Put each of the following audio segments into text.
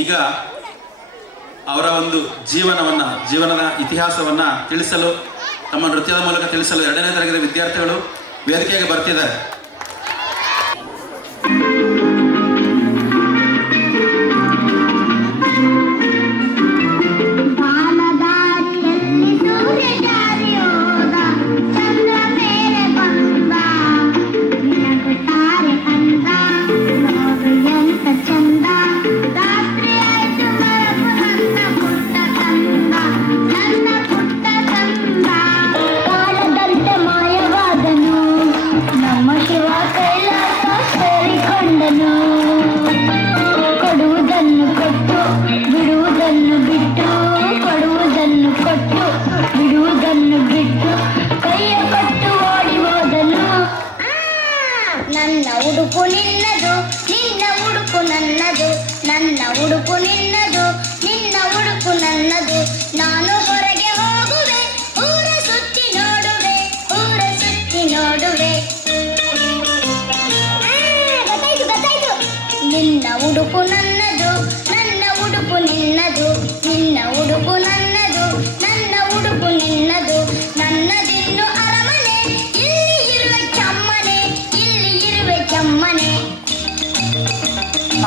ಈಗ ಅವರ ಒಂದು ಜೀವನದ ಇತಿಹಾಸವನ್ನು ತಿಳಿಸಲು, ತಮ್ಮ ನೃತ್ಯದ ಮೂಲಕ ತಿಳಿಸಲು 2ನೇ ತರಗತಿ ವಿದ್ಯಾರ್ಥಿಗಳು ವೇದಿಕೆಗೆ ಬರ್ತಿದ್ದಾರೆ. ನನ್ನ ಉಡುಪು ನಿನ್ನದು, ನಿನ್ನ ಉಡುಪು ನನ್ನದು, ನನ್ನ ಉಡುಪು ನಿನ್ನದು, ನಿನ್ನ ಉಡುಪು ನನ್ನದು. ನಾನು ಹೊರಗೆ ಹೋಗುವೆ, ಊರ ಸುತ್ತಿ ನೋಡುವೆ, ಊರ ಸುತ್ತಿ ನೋಡುವೆ. ಗೊತ್ತಾಯ್ತು. ನಿನ್ನ ಉಡುಪು ನನ್ನದು, ನನ್ನ ಉಡುಪು ನಿನ್ನದು, ನಿನ್ನ ಉಡುಪು ನನ್ನದು, ನನ್ನ ಉಡುಪು ನಿನ್ನದು. ನನ್ನದಿನ್ನು ಅರಮನೆ, ಇಲ್ಲಿ ಇರುವೆ ಚಮ್ಮನೆ, ಇಲ್ಲಿ ಇರುವೆ ಚಮ್ಮನೆ.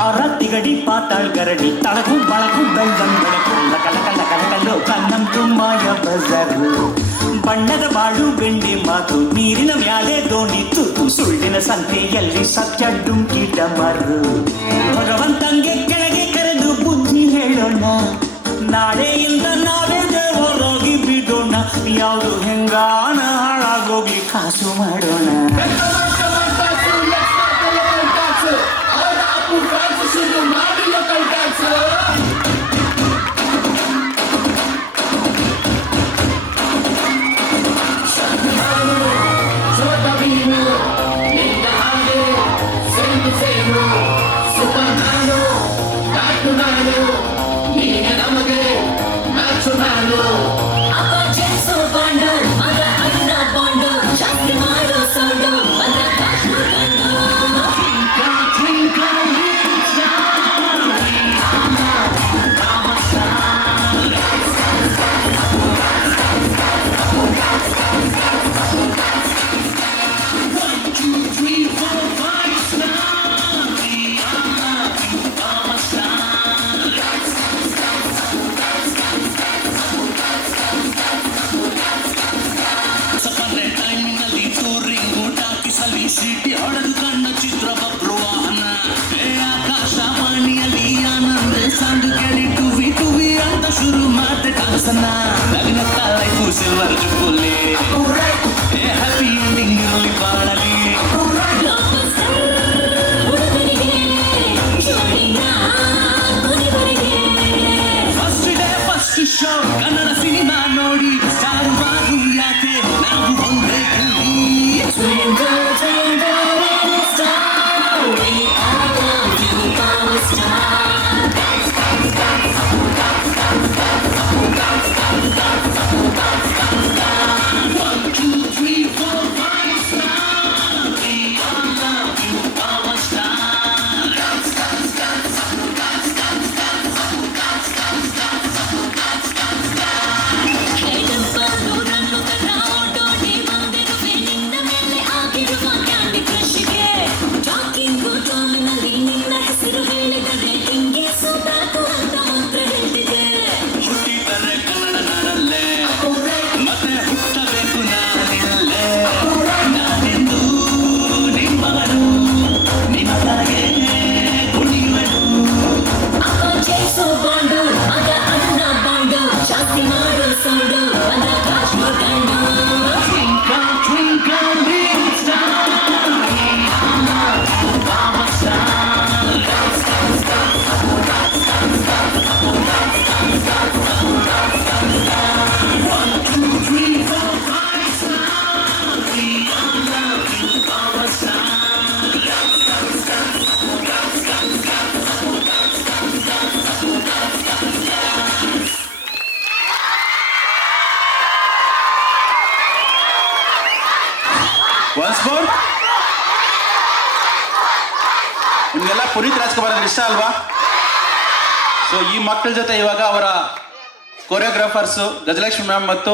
ಆರತಿಗಡಿ ಪಾತಾಳ್ ಗರಡಿ ತಳಗು ಬಳಗು ಬೆಳ್ಳಂ ಬೆಳಕು ಲಕಲಕಲ್ಲೋ ಕನ್ನಂ ತುಂಬಾಯ ಬಜಾರು. ಬಣ್ಣದ ಬಾಳು ಬೆಂಡೆ ಮಾತು, ನೀರಿನ ಮ್ಯಾಲೆ ದೋಣಿ ತೂತು, ಸುಳ್ಳಿನ ಸಂತೆಯಲ್ಲಿ ಸತ್ಯ ಡುಂಕಿಟ ಮರು. ಭಗವಂತಂಗೆ ಕೆಳಗೆ ಕರೆದು ಬುದ್ಧಿ ಹೇಳೋಣ, ನಾಳೆಯಿಂದ ನಾವೇ ದೇವರಾಗಿ ಬಿಡೋಣ. ಯಾವುದು ಹೆಂಗಾನ ಹಾಳಾಗೋಗ್ಲಿ ಕಾಸು ಮಾಡೋಣ. ಸಿಟಿ ಹೊಡೆದು ಕಣ್ಣ ಚಿತ್ರ ಬಬ್ರುವಾಹನ, ಆಕಾಶವಾಣಿಯಲ್ಲಿ ಆನಂದ ಸಂದು ಕೇಳಿ ಟುವಿ ಅಂತ ಶುರು ಮಾತೆ ಕನಸನ್ನ. ಲಗ್ನ ಲೈಫು ಸಿಲ್ವರ್ ಜುಬ್ಬುಲ್ಲಿ, ಹ್ಯಾಪಿ ಎಂಡಿಂಗ್ ಇರಲಿ ಬಾಳಲಿ. First day first show Kannada cinema ನೋಡಿ ಸಾರುವಾರು ಯಾಕೆ ನಾವು ಒಂದೇ ಕಲ್ಲಿ. Once more. ನಿಮಗೆಲ್ಲ ಪುನೀತ್ ರಾಜ್ಕುಮಾರ್ ಅಂದ್ರೆ ಇಷ್ಟ ಅಲ್ವಾ? ಸೊ ಈ ಮಕ್ಕಳ ಜೊತೆ ಇವಾಗ ಅವರ ಕೊರಿಯೋಗ್ರಾಫರ್ಸು ಗಜಲಕ್ಷ್ಮಿ ಮ್ಯಾಮ್ ಮತ್ತು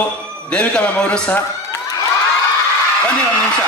ದೇವಿಕಾ ಮ್ಯಾಮ್ ಅವರು ಸಹ ಬನ್ನಿ ಒಂದು ನಿಮಿಷ.